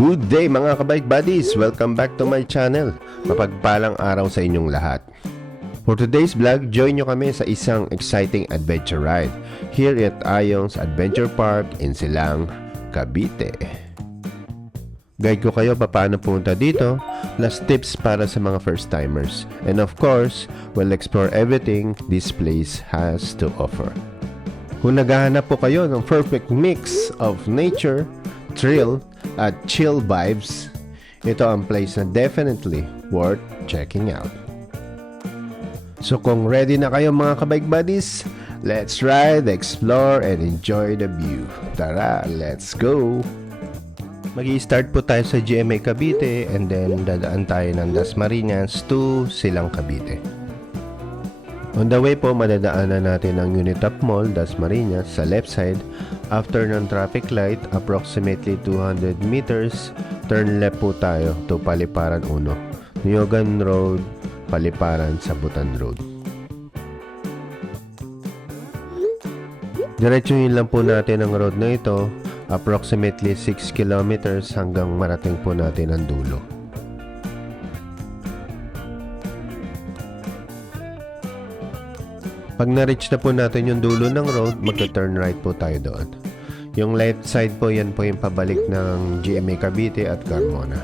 Good day mga kabike buddies! Welcome back to my channel. Mapagpalang araw sa inyong lahat. For today's vlog, join nyo kami sa isang exciting adventure ride here at Ayong's Adventure Park in Silang, Cavite. Guide ko kayo paano punta dito, plus tips para sa mga first timers. And of course, we'll explore everything this place has to offer. Kung naghahanap po kayo ng perfect mix of nature, thrill, at chill vibes, ito ang place na definitely worth checking out. So kung ready na kayo mga kabike buddies, let's ride, explore, and enjoy the view. Tara, let's go! Mag-i-start po tayo sa GMA Cavite and then dadaan tayo ng Dasmariñas to Silang Cavite. On the way po, madadaanan natin ang Unitop Mall, Dasmariñas sa left side. After ng traffic light, approximately 200 meters, turn left po tayo to Paliparan 1, Niogan Road, Paliparan, Sabutan Road. Diretsuhin lang po natin ang road na ito, approximately 6 kilometers hanggang marating po natin ang dulo. Pag na-reach na po natin yung dulo ng road, magta-turn right po tayo doon. Yung left side po, yan po yung pabalik ng GMA Cavite at Carmona.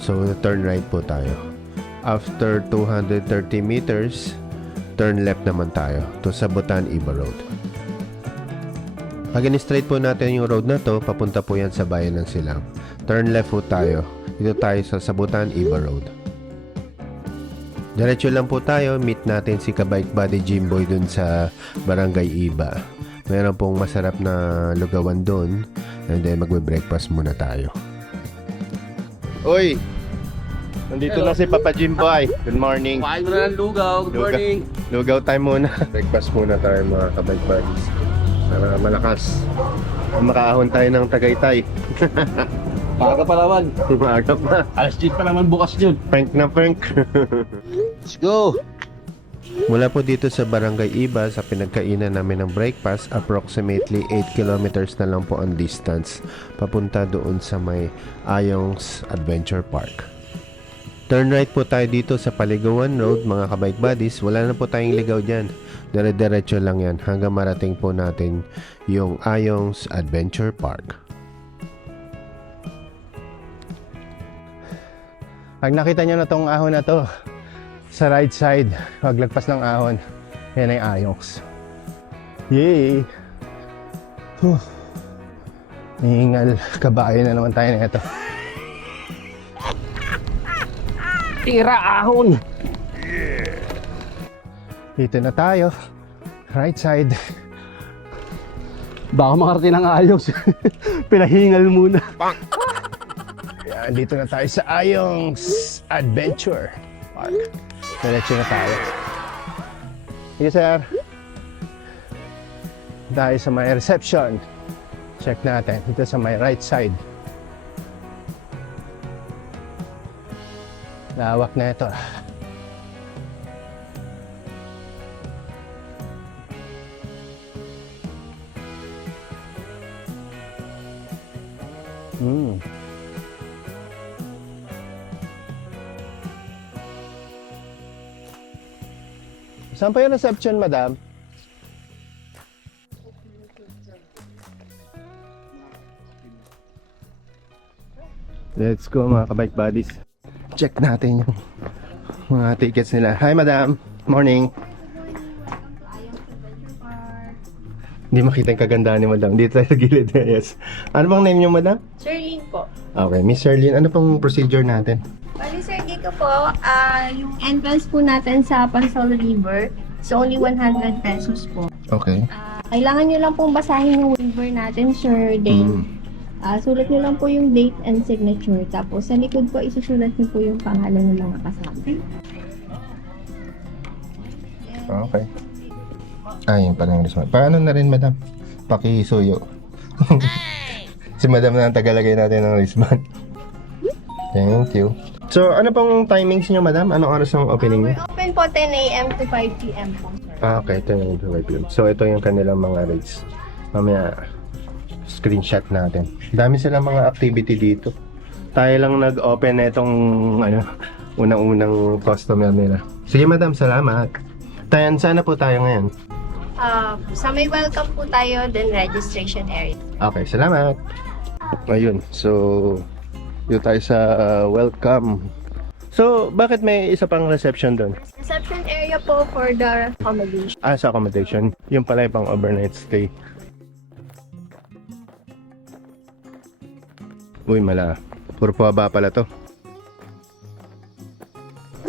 So, turn right po tayo. After 230 meters, turn left naman tayo to Sabutan Iba Road. Pag in-straight po natin yung road na to, papunta po yan sa bayan ng Silang. Turn left po tayo. Dito tayo sa Sabutan Iba Road. Diretso lang po tayo, meet natin si Kabike Buddy Jimboy dun sa Barangay Iba. Meron pong masarap na lugawan dun, and then magbe-breakfast muna tayo. Uy! Nandito na si Papa Jimboy. Good morning. Kumain mo na ng lugaw. Good morning. Lugaw time muna. Breakfast muna tayo mga Kabike Buddies. Para malakas. Makaahon tayo ng Tagaytay. Maaga pa naman. Maaga pa. Alas 10 pa naman bukas yun. Prank na prank. Let's go. Mula po dito sa Barangay Iba sa pinagkainan namin ng breakfast, approximately 8 kilometers na lang po ang distance papunta doon sa may Ayong's Adventure Park. Turn right po tayo dito sa Paligawan Road mga kabike buddies. Wala na po tayong ligaw dyan. Dire-diretso lang yan hanggang marating po natin yung Ayong's Adventure Park. Pag nakita nyo na tong ahon na to, sa right side, maglagpas ng ahon, yan ay Ayong's. Yay! Hingal, kabayo na naman tayo na ito. Tira ahon. Dito na tayo, right side. Baka makarating ng ayos. Pinahingal muna. Yan, dito na tayo sa Ayong's Adventure Park. Diretso na tayo. Sige sir. Tayo sa may reception. Check natin. Dito sa may right side. Lawak na ito. Saan pa yung reception, madam? Let's go mga kabike buddies. Check natin yung mga tickets nila. Hi madam, morning. Hindi makita yung kagandahan ni madam. Dito tayo sa gilid. Yes. Ano bang name niyo madam? Sherlyn po. Okay, Miss Sherlyn, ano pong procedure natin? Bali sir, dito po, yung entrance po natin sa Pansol River, so only 100 pesos po. Okay. Kailangan nyo lang pong basahin yung waiver natin, sir. Then, sulat nyo lang po yung date and signature. Tapos, sa likod po, isusulat nyo po yung pangalan ng mga kasama. Okay. Yun pala yung response. Paano na rin, madam? Pakisuyo. Si madam na ang tagalagay natin ng wristband. Thank you. So, ano pong timings niyo, madam? Anong oras ang opening niyo? Open po 10 a.m. to 5 p.m. po, sir. Okay. Ito yung 5 p.m. So, ito yung kanilang mga rates. Mamaya, screenshot natin. Dami silang mga activity dito. Tayo lang nag-open na itong unang-unang customer nila. Sige madam, salamat. Tayan, sana po tayo ngayon. Sa may welcome po tayo, then registration area. Okay, salamat. Ayun, so yun tayo sa welcome. So, bakit may isa pang reception doon? Reception area po for the accommodation. Sa accommodation. Yung pala yung pang overnight stay. Uy, mala. Puro pababa pala to.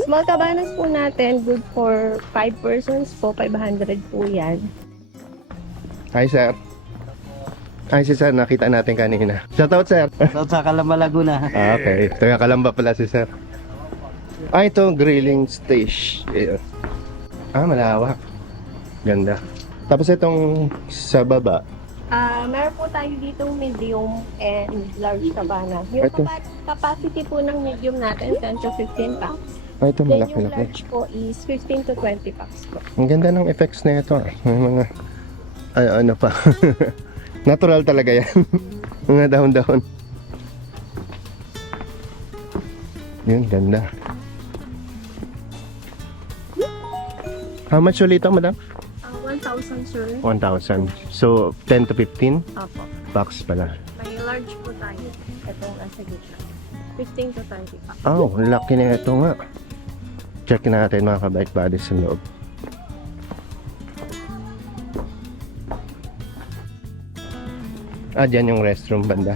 Small cabanas po natin, good for 5 persons po, 500 po yan. Hi, sir. Hi, si sir. Nakita natin kanina. Shoutout, sir. Sa Calamba, Laguna. Okay. Taga Kalamba pala si sir. Ito, grilling stage. Ayan. Malawak. Ganda. Tapos itong sa baba. Meron po tayo dito medium and large cabana. Yung Ito. capacity po ng medium natin, 10 to 15 packs. Ito, Then yung malaki-laki. large po is 15 to 20 packs po. Ang ganda ng effects na ito. May mga, ano pa. Natural talaga yan. Mga dahon-dahon. Yun, ganda. How much ulit ito, madam? 1,000 sir. 1,000. So, 10 to 15 Apo. bucks pala. May large po tayo. Itong nasa gitna. 15 to 20 packs. Oh, laki na ito nga. Check natin mga kabike buddies sa loob. Dyan yung restroom banda.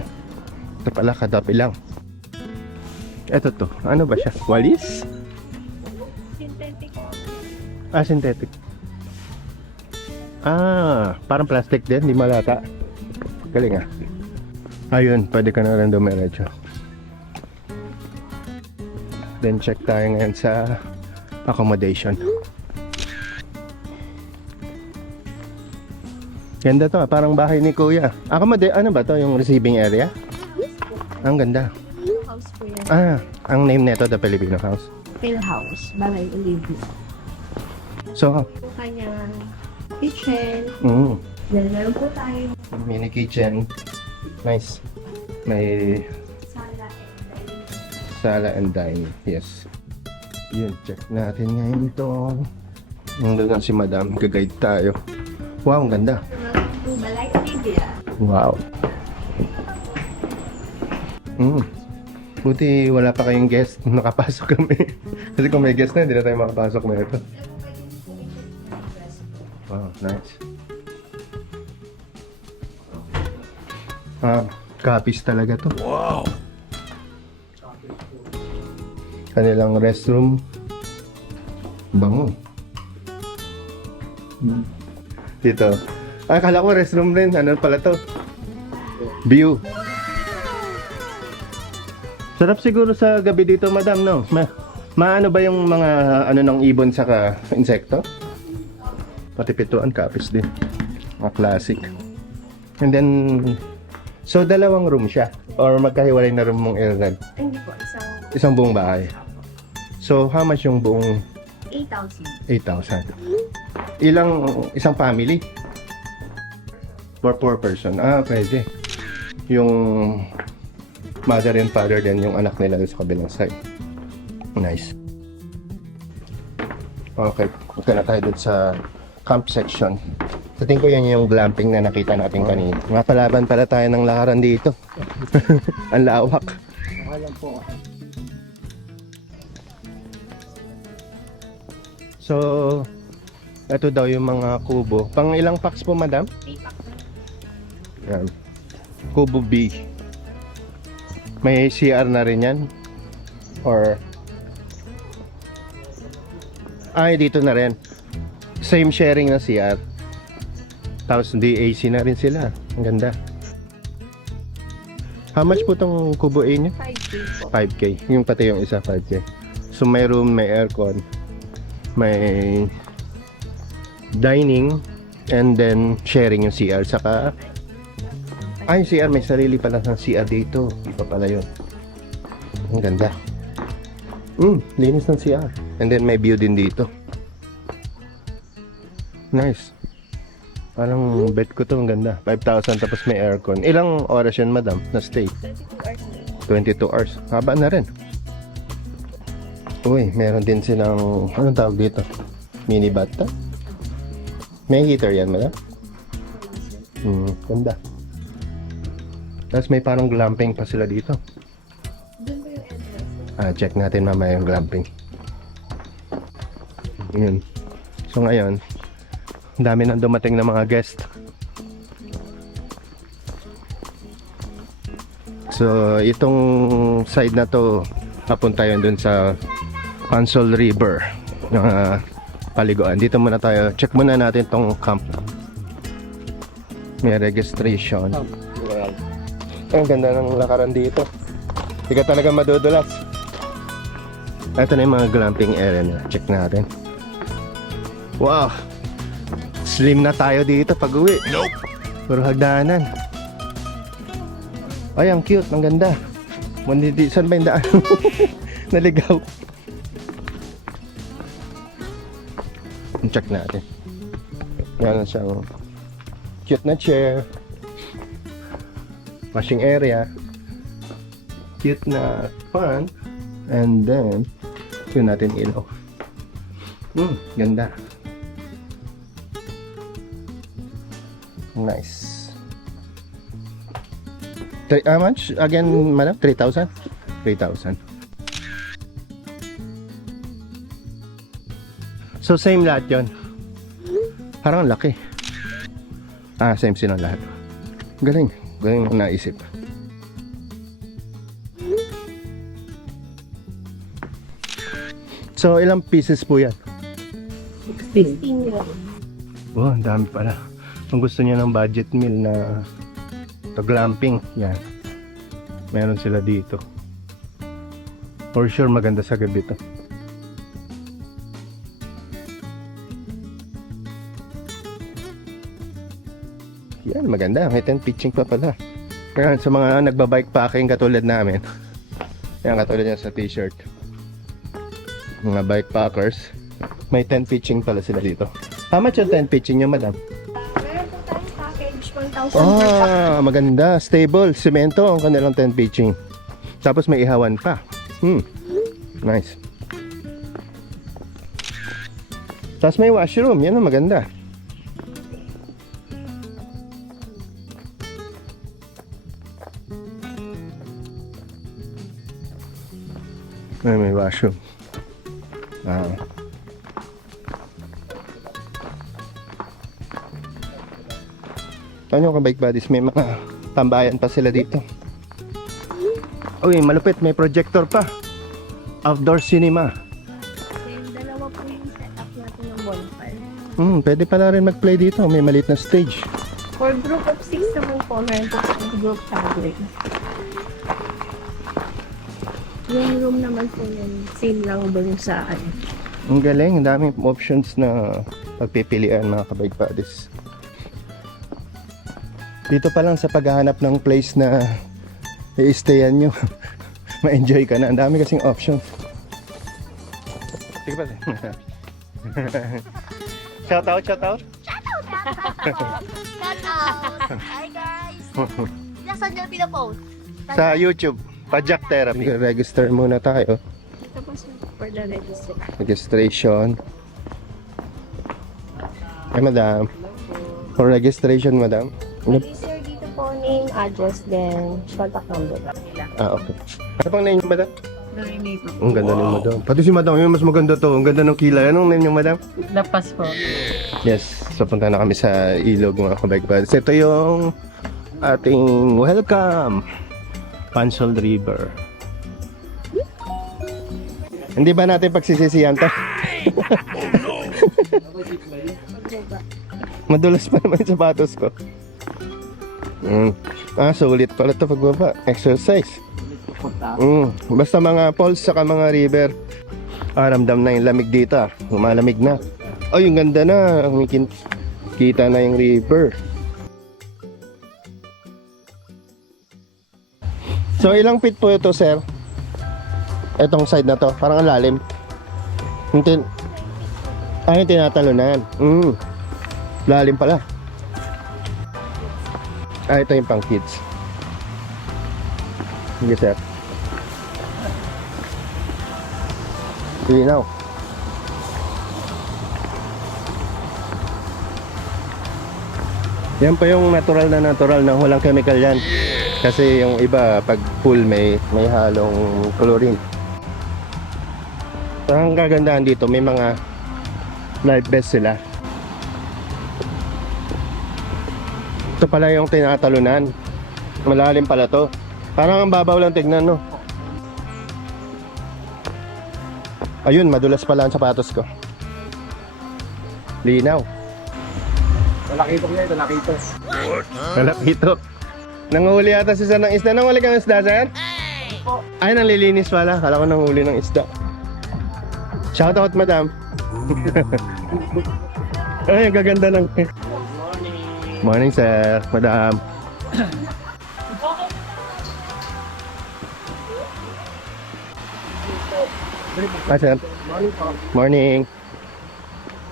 Ito pala, katabi lang. Ito to. Ano ba siya? Walis? Synthetic. Synthetic. Parang plastic din, di malata. Galing Ayun, pwede ka na rin dumiretso. Then check tayo ngayon sa accommodation. Ganda to, parang bahay ni Kuya. Ano ba to, yung receiving area? Ang ganda. House po yan. Ang name nito, The Filipino House. Phil House. Balay Olivo. So, Po kanyang kitchen. Then meron po tayo mini kitchen. Nice. May sala and dining. sala and dining. Yes. Yun, check natin ngayon ito. Nandun si Madam, gag-guide tayo. Wow, ang ganda. Welcome to Balay Olivo. Wow. Buti wala pa kayong guest. Nakapasok kami. Kasi kung may guest na, hindi na tayo makapasok na ito. Wow, nice. Copies talaga to. Wow. Kanilang restroom. Bango. Dito. Akala ko restroom rin. Ano pala to? View. Sarap siguro sa gabi dito, madam, no? Maano ba yung mga ng ibon saka insekto? Pati pituan, kapis din. Mga classic. And then, so dalawang room siya? Or magkahiwalay na room mong i-rent? Hindi po, Isang buong bahay. So, how much yung buong 8,000. 8,000? Isang family? For 4 person. Pwede. Yung mother and father din, yung anak nila sa kabilang side. Nice. Okay, punta na tayo dun sa camp section. Sa tingin ko yan yung glamping na nakita natin kanina. Mapalaban pala tayo ng lakaran dito. Ang lawak. So, ito daw yung mga kubo. Pang ilang packs po, madam? 3 packs. Yan. Kubo B. May CR na rin yan? Or... dito na rin. Same sharing na CR. Tapos DAC na rin sila. Ang ganda. How much po tong kubo A nyo? 5K po. 5K. Yung pati yung isa 5K. So may room, may aircon, may dining, and then sharing yung CR. Saka yung CR, may sarili pala ng CR dito. Iba pala yun. Ang ganda. Linis ng CR. And then may view din dito. Nice. Parang bed ko to, ang ganda. 5,000 tapos may aircon. Ilang oras yun, madam, na stay? 22 hours na. 22 hours. Haba na rin. Uy, meron din silang, anong tawag dito? Mini bathtub? May heater yan, madam? Ganda. Tapos may parang glamping pa sila dito. Doon ba yung entrance? Check natin mamaya yung glamping. Yun. So ngayon, ang dami nang dumating na mga guest. So itong side na to, papunta yun dun sa Pansol River na paliguan. Dito muna tayo. Check muna natin tong camp. May registration. Ang ganda ng lakaran dito. Hindi ka talaga madudulas. Ito na yung mga glamping area nila. Check natin. Wow! Slim na tayo dito pag uwi. Nope! Puro hagdanan. Ay, ang cute. Ang ganda. Saan ba yung daan? Naligaw. Check natin. Yan na siyang cute na chair. Washing area. Cute na fan. And then, yun natin ilaw. Ganda. Nice. How much? Again, madam? 3,000? 3,000. So, same lahat yun. Parang laki. Same silang lahat. Galing. Galing ang naisip. So, ilang pieces po yan? 16 yun. Oh, ang dami pala. Kung gusto niya ng budget meal na to glamping, yan. Meron sila dito. For sure, maganda sa gabi to. Yan, maganda. May tent pitching pa pala. Kaya sa mga nagbabike packing katulad namin. Yan, katulad niya sa t-shirt. Mga bike packers. May tent pitching pala sila dito. How much yung tent pitching niyo, madam? Meron po tayong package, 1,000 per pack. Maganda. Stable. Semento ang kanilang tent pitching. Tapos may ihawan pa. Nice. Tapos may washroom. Yan ang maganda. May washroom. Ano ka bike buddies, may mga tambayan pa sila dito. Uy, malupit, may projector pa. Outdoor cinema. Then, dalawa po yung setup natin ng bonfire. Pwede pala rin mag-play dito. May maliit na stage. For group of 6 naman po, meron po sa group gathering. Yung room naman po yun, same lang dun sa ano. Ang galing, ang daming options na pagpipilian mga kabike buddies. Dito pa lang sa paghahanap ng place na i-stayan nyo, ma-enjoy ka na. Ang dami kasing options. Sige pa. Shout out, shout out. Hi guys! Nasaan nyo pinapost? Sa YouTube, Pajak Therapy. Register muna tayo. Ito po for the register. Registration. Ay, madam. For registration, madam. Register dito po name, address, then contact number nila. Okay. Ano pang name niyo, madam? Noemi po. Ang ganda ng madam. Pati si madam, yung mas maganda to. Ang ganda ng kilay. Anong name niyo, madam? Lapas po. Yes. So, punta na kami sa ilog, mga kabike buds. Ito yung ating welcome. Pansol River. Hindi ba natin pagsisisihan to? Madulas pa naman yung sapatos ko. Sulit pala ito pagbaba. Exercise. Basta mga falls saka mga river. Ramdam na yung lamig dito. Malamig na. Oh, yung ganda na. Kita na yung river. So, ilang feet po ito, sir? Etong side na to. Parang ang lalim. Yung tinatalunan. Lalim pala. Ito yung pang kids. Sige, sir. Linaw. Yan pa yung natural na walang chemical yan. Kasi yung iba pag pool may halong chlorine. So, ang kagandahan dito may mga life vest sila. Ito pala yung tinatalunan. Malalim pala to. Parang ang babaw lang tignan, no? Ayun, madulas pala ang sapatos ko. Linaw. Malakito. Nanguhuli ata si Sir ng isda. Nanguhuli ka ng isda, Sir? Ay, nanglilinis pala. Kala ko nanguhuli ng isda. Shoutout, madam. Ay, ang gaganda ng... Morning, sir. Madam. Ah, sir. Morning.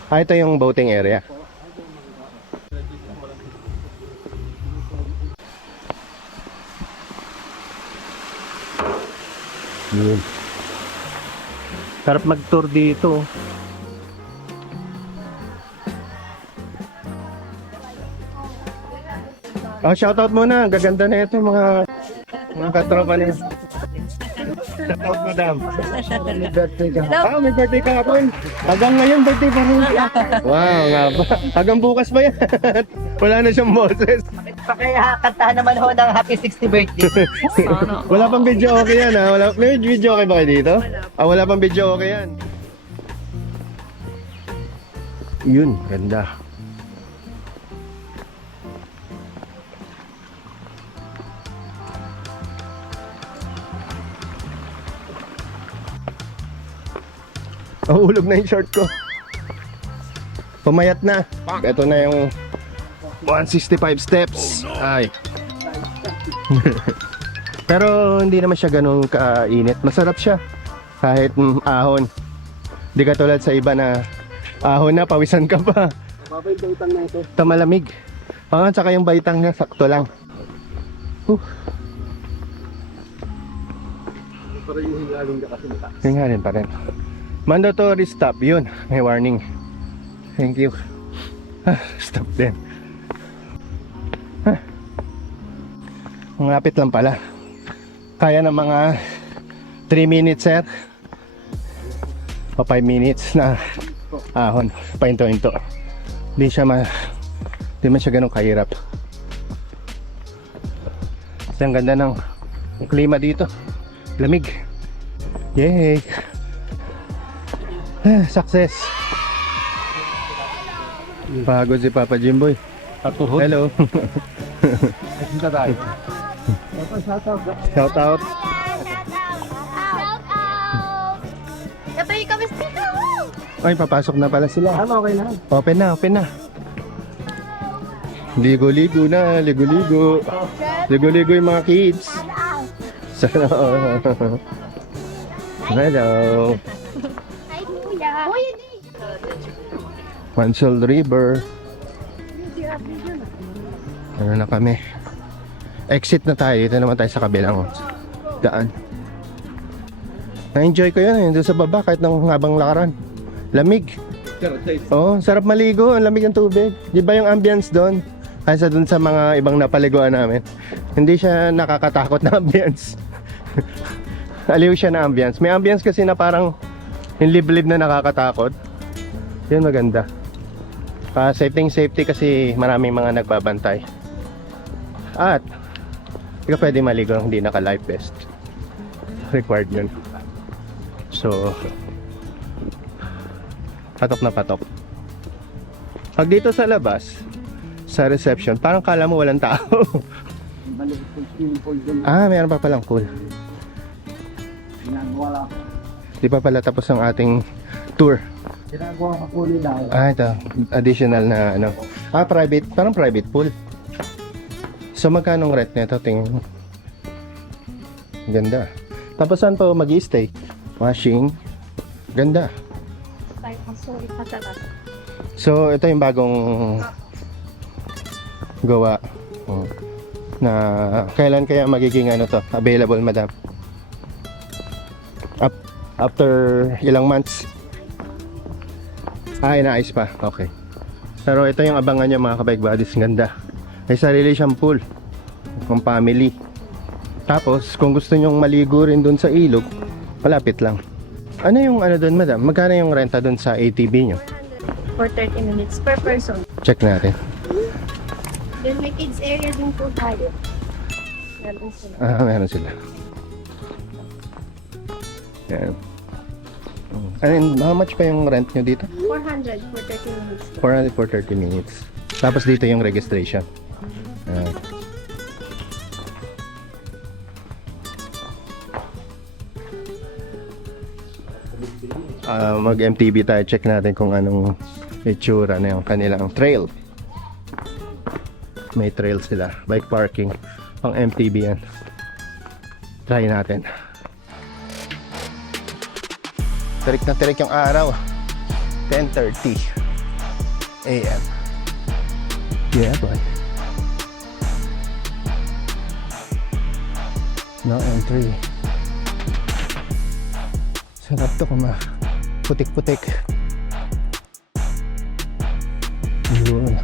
Ah, ito yung boating area. Yun. Sarap mag-tour dito. Oh, shoutout muna. Gaganda na ito mga katropa niya. Shoutout, madam. May birthday ka. Ah, may birthday ka hapon. Hanggang ngayon, birthday pa rin. Wow, nga ba? Hanggang bukas pa yan. Wala na siyang boses. Pakikantahan naman ho ng happy 60th birthday. Wala pang video okay yan, ha? May video okay ba kayo dito? Ah, wala pang video okay yan. Yun, ganda. Oh, hulog na yung short ko. Pumayat na. Ito na yung 165 steps. Ay. Pero hindi naman siya ganun kainit. Masarap siya. Kahit ahon. Hindi katulad sa iba na ahon na, pawisan ka pa. Babay baitang na ito. Ito malamig. Tsaka yung baitang niya, sakto lang. Para yung hilaling ka kasi mata. Hingalin pa rin. Mandatory stop. Yun, may warning. Thank you. Stop din. Ang lapit lang pala. Kaya ng mga 3 minutes, sir. O 5 minutes na ahon. Pahinto-hinto. Hindi man siya ganun kahirap. Kasi ang ganda ng klima dito. Lamig. Yay! Success! Pagod si Papa Jimboy. Hello! Punta tayo. Shout out! Katoy kami dito. Ay, papasok na pala sila. Okay na. Open na. Ligo-ligo na, ligo-ligo. Ligo-ligo yung mga kids. Sana. Hello. Hi, kuya. Uy, hindi. Mansell River. Ano na kami? Exit na tayo. Dito naman tayo sa kabilang daan. Na-enjoy ko yun. Doon sa baba kahit nang habang lakaran. Lamig. Oh, sarap maligo. Ang lamig ng tubig. Di ba yung ambience doon? Kaysa doon sa mga ibang napaliguan namin. Hindi siya nakakatakot na ambience. Aliw siya na ambience. May ambience kasi na parang yung liblib na nakakatakot. Yun maganda. Safety kasi maraming mga nagbabantay. At hindi ka pwede maligo hindi naka-life vest. Required yun. So patok na patok. Pag dito sa labas, sa reception, parang kala mo walang tao. Mayroon pa palang pool. Ginagawa Di pa pala tapos ang ating tour. ka po nila. Ito. Additional na ano. Private. Parang private pool. So, magkano rent nito? Tingin. Ganda. Tapos saan pa mag-i-stay? Washing. Ganda. So, ito yung bagong gawa. Na kailan kaya magiging ano to? Available, madam? After ilang months. Inaayos pa. Okay. Pero ito yung abangan nyo mga kabike buddies. Ganda. May sarili siyang pool. Pang family. Tapos, kung gusto nyong maligo rin dun sa ilog, malapit lang. Ano yung ano dun, madam? Magkano yung renta dun sa ATV nyo? For 30 minutes per person. Check natin. Then may kids area din po tayo. Meron sila. Meron sila. Yan. And how much pa yung rent nyo dito? 400 for 30 minutes. 400 for 30 minutes. Tapos dito yung registration. Mag-MTB tayo. Check natin kung anong itsura na yung kanilang trail. May trail sila. Bike parking. Pang MTB yan. Try natin. Tirik na tirik yung araw. 10:30 AM. Yeah, boy. No entry. Sarap to kung putik-putik. Yun.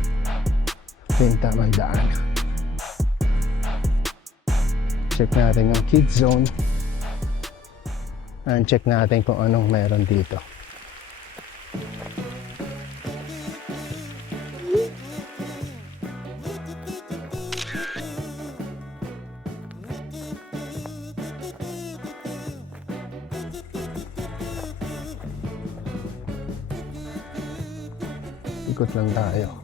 Ito yung tamang daan. Check natin yung kids zone. And check natin kung anong meron dito. Ikot lang tayo.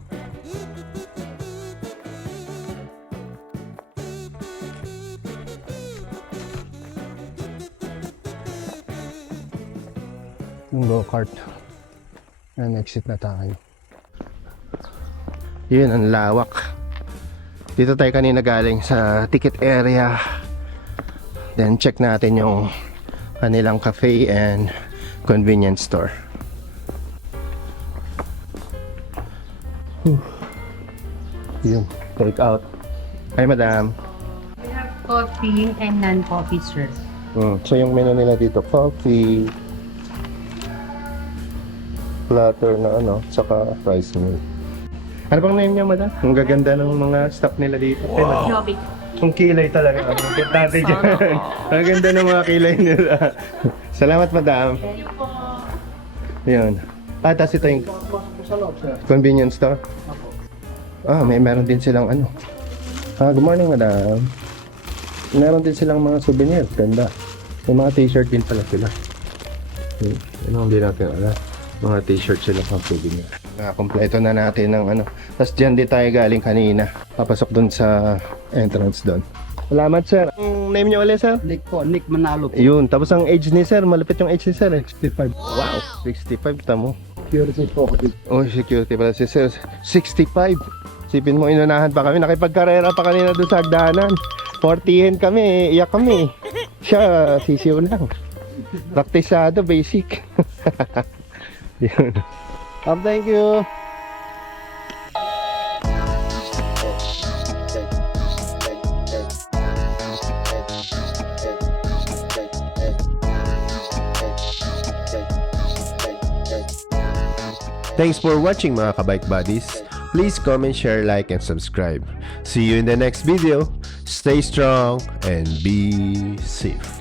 Yung go-kart. And exit na tayo. Yun, ang lawak. Dito tayo kanina galing sa ticket area. Then check natin yung kanilang cafe and convenience store. Yun, take out. Hi, madam. We have coffee and non-coffee, sir. So yung menu nila dito, coffee, platter na ano, saka rice meal. Ano bang name niya, madam? Ang gaganda ng mga staff nila dito. Wow. Joby. Ang kilay talaga. Ang importante dyan. Ang ganda ng mga kilay nila. Salamat, madam. Yun. Tapos ito yung convenience store. Meron din silang ano. Good morning, madam. Meron din silang mga souvenir. Ganda. May mga t-shirt din pala sila. Ano hindi natin alam. Mga t-shirt sila pang souvenir. Kompleto na natin ng ano. Tapos dyan din tayo galing kanina. Papasok dun sa entrance dun. Salamat, sir. Ang name niyo ulit, sir? Nick po, Nick Manalo po. Yun. Tapos ang age ni sir. Malapit yung age ni sir eh. 65. Wow. 65. Tamo. Security po ako dito. Oh, security pala si sir. 65. Sipin mo, inunahan pa kami. Nakipagkarera pa kanina doon sa hagdanan. 40 kami. Iyak kami. Siya, sisiw lang. Praktisado, basic. Yun. Thank you. Thanks for watching mga kabike buddies. Please comment, share, like, and subscribe. See you in the next video. Stay strong and be safe.